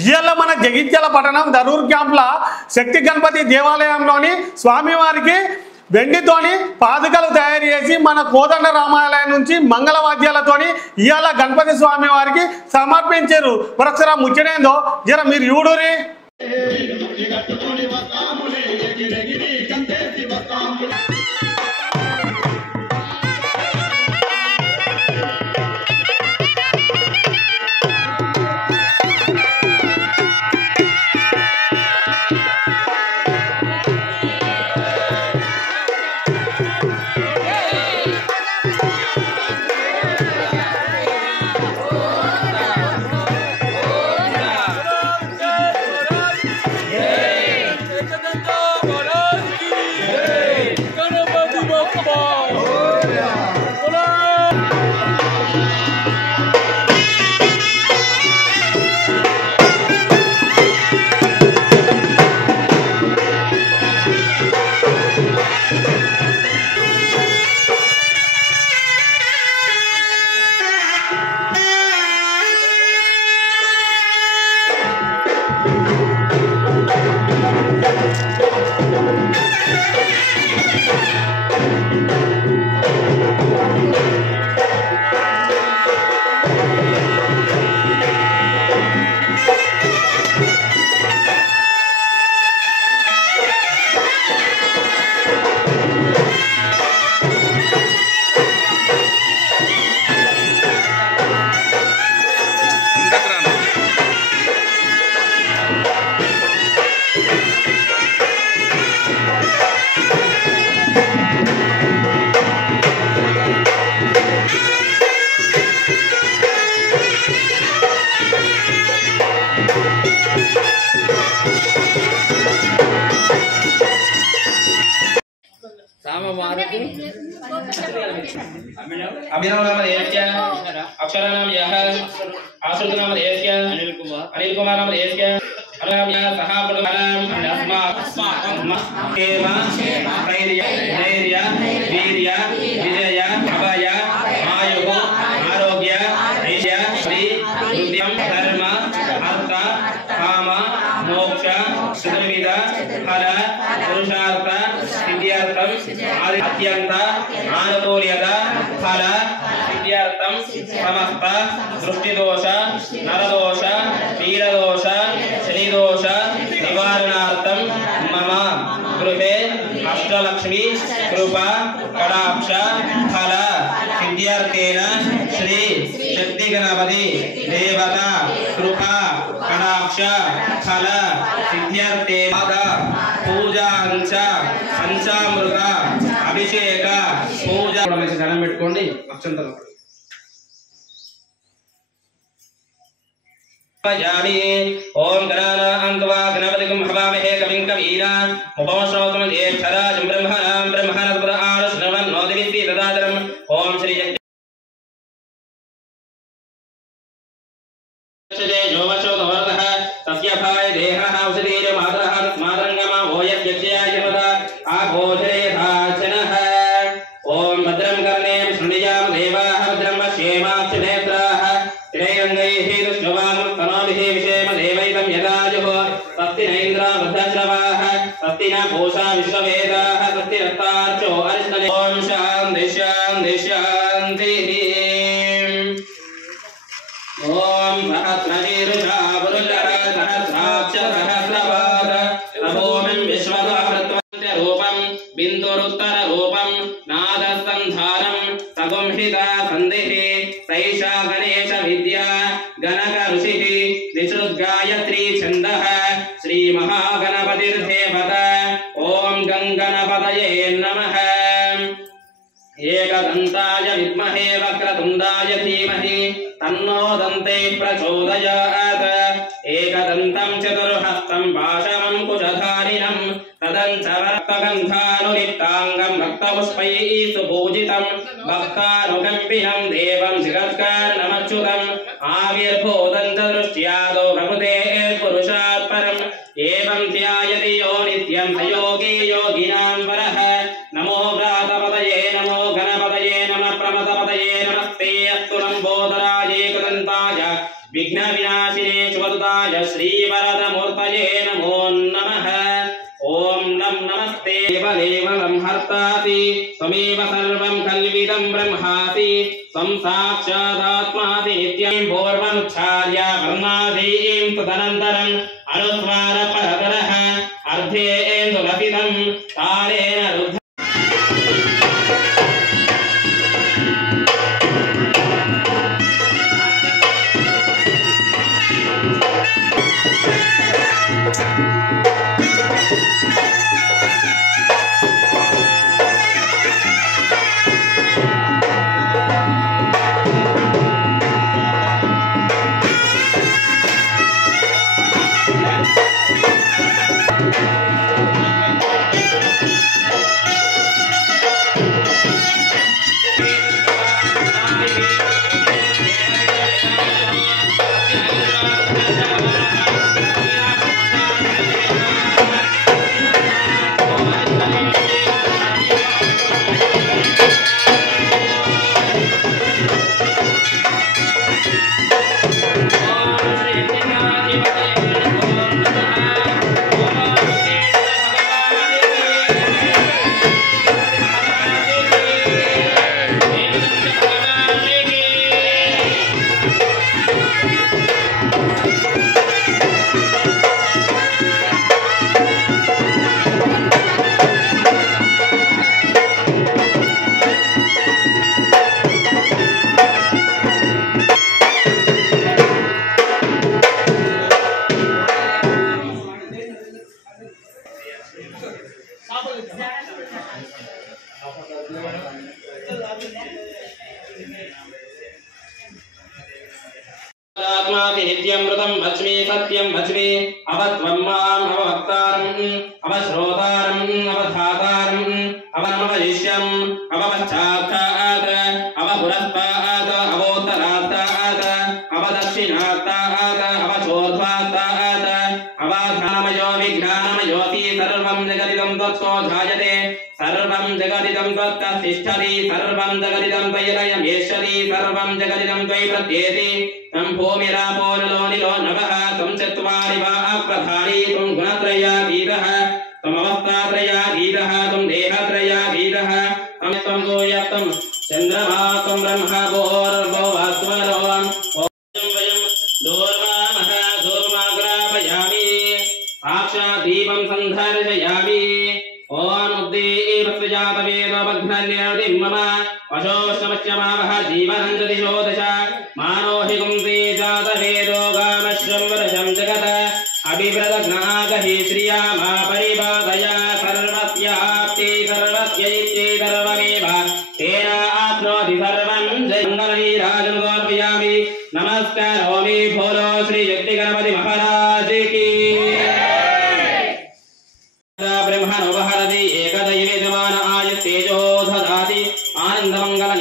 ఇవాళ మన జగిత్యాల పట్టణం దరూర్ క్యాంప్ల శక్తి గణపతి దేవాలయంలోని స్వామివారికి వెండితోని పాదుకలు తయారు చేసి మన కోదండ రామాలయం నుంచి మంగళవాద్యాలతోని ఇవాళ గణపతి స్వామి వారికి సమర్పించారు. మరొకసారి ముచ్చటేందో జర మీరు చూడురి. अक्षरानाम यह आश्रित नाम देश्य अनिल कुमार नाम देश्य अनाम यह सहापुरनाम अस्मा केमा धैर्य वीर्य विजय अभय आयुः आरोग्य ऐश्वर्य श्री बुद्धिं धर्म अर्थ काम मोक्ष चतुर्विध फल पुरुषार्थ सिद्ध्यर्थम अत्यंत आनुकूल्यता फल सिद्ध्यर्थम समस्त दृष्टिदोष नरदोष वीरदोष शनिदोष निवारणार्थम मम गृहे अष्टलक्ष्मी कृपा कटाक्ष फल सिद्ध्यर्थेन श्री शक्ति गणपति देवता कृपा कटाक्ष फल सिद्ध्यर्थे पूजा पंचामृत अभिषेक पूजा దండం పెట్టుకోండి. అక్షంతలు ओम गणानान्त्वा गणपतिं हवामहे कविं कवीना उपमश्रवतम ज्येष्ठराजं ब्रह्मणस्पद आरुष्णवन्नोदिविद्ये ददातरम् ओम श्री जोवशोकवर्धः तस्य भाय देहः औषधीर मातरः मातरङ्गमा ओयव्यक्षयाय जनता आघोषरे धाचनः ओम भद्रं कर्णेम शृणुयाम देवाः भद्रं पश्येमाक्षनेत्राः त्रिरङ्गैः दुष्टवान् तनोभिः विषेम देवैतं यदाजुः तस्ति न इन्द्रा वृद्धश्रवाः तस्ति न पूषा विश्ववेदाः तस्ति रक्तार्चो अरिष्टने ओम शान्ति शान्ति शान्तिः ओम सहस्रशीर्षा पुरुषः सहस्राक्ष सहस्रपाद तपोमं विश्वदावृत्वन्त्यरूपं बिन्दुरुत्तररूपं नादसन्धानं सगुंहिता सन्धिः सैषा गणेश विद्या गणक ऋषिः निसृद्गायत्री छन्दः श्रीमहागणपतिर्देवता ओम गङ्गणपतये नमः एकदन्ताय विद्महे वक्रतुण्डाय धीमहि तन्नो दन्ते प्रचोदयात् एकदन्तं चतुर्हस्तं पाशमङ्कुशधारिणं तदञ्चरक्तगन्धानुलिप्ताङ्गं भक्तपुष्पैः सुपूजितं भक्तानुकम्पिनं देवं जगत्कारणमच्युतम् आविर्भूतं च दृष्ट्यादो प्रकृतेः पुरुषात् परम् एवं ध्यायति यो नित्यं स योगी योगिनां वरः नमो व्रातपतये नमो गणपतये नमः प्रमथपतये नमस्ते अस्तु लम्बोदराय एकदन्ताय विघ्नविनाशिने शुभदुताय श्रीवरदमूर्तये नमो नमः। ओम नम नमस्ते देवदेवलं हर्तासि त्वमेव सर्वं कल्विदं ब्रह्मासि त्वं साक्षादात्मासि नित्यं पूर्वमुच्चार्य ब्रह्मादीं तदनन्तरम् अनुस्वार परतरः अर्धेन्दुलसितं कालेन रुद्ध नित्यमृतं वच्मि सत्यं वच्मि अवत्वं माम् अववक्तारम् अवश्रोतारम् अवधातारम् अवनमवयिष्यम् अवपश्चात्तात् अवपुरस्तात् अवोत्तरात्तात् अवदक्षिणात्तात् अवचोर्ध्वात्तात् अवघ्रानमयो विघ्रानमयोऽसि सर्वं जगदिदं त्वत्तो ध्यायते सर्वं जगदिदं त्वत्तिष्ठति सर्वं जगदिदं त्वयिलयमेष्यति सर्वं जगदिदं त्वयि प्रत्येति तं भूमिरापो नलो निलो नभः तं चत्वारि वा प्रधानी त्वं गुणत्रयातीतः त्वमवस्थात्रयातीतः त्वं देहत्रयातीतः त्वं सूर्यं चन्द्रमा त्वं ब्रह्म भूर्भुवस्वरो वयं दूर्वामः धूमाग्रापयामि साक्षात् दीपं सन्धर्शयामि ओम उद्दीपजातवेदोपघ्नन्यर्दिं मम वशोष्टमश्यमावह जीवनं दिशो दश मानो हि कुन्ती जातवेदो गामश्रं वर्षं जगत् अभिव्रतघ्नागहि श्रिया मा परिबाधया सर्वस्याप्ति सर्वस्यैत्यै सर्वमेव तेन आप्नोति सर्वं जयमङ्गलनीराजं समर्पयामि नमस्कारोमि भोलो श्री जगन्नाथ महाराज की ब्रह्मणो वहरति एकदैवेदमान आयस्तेजो ददाति आनन्दमङ्गल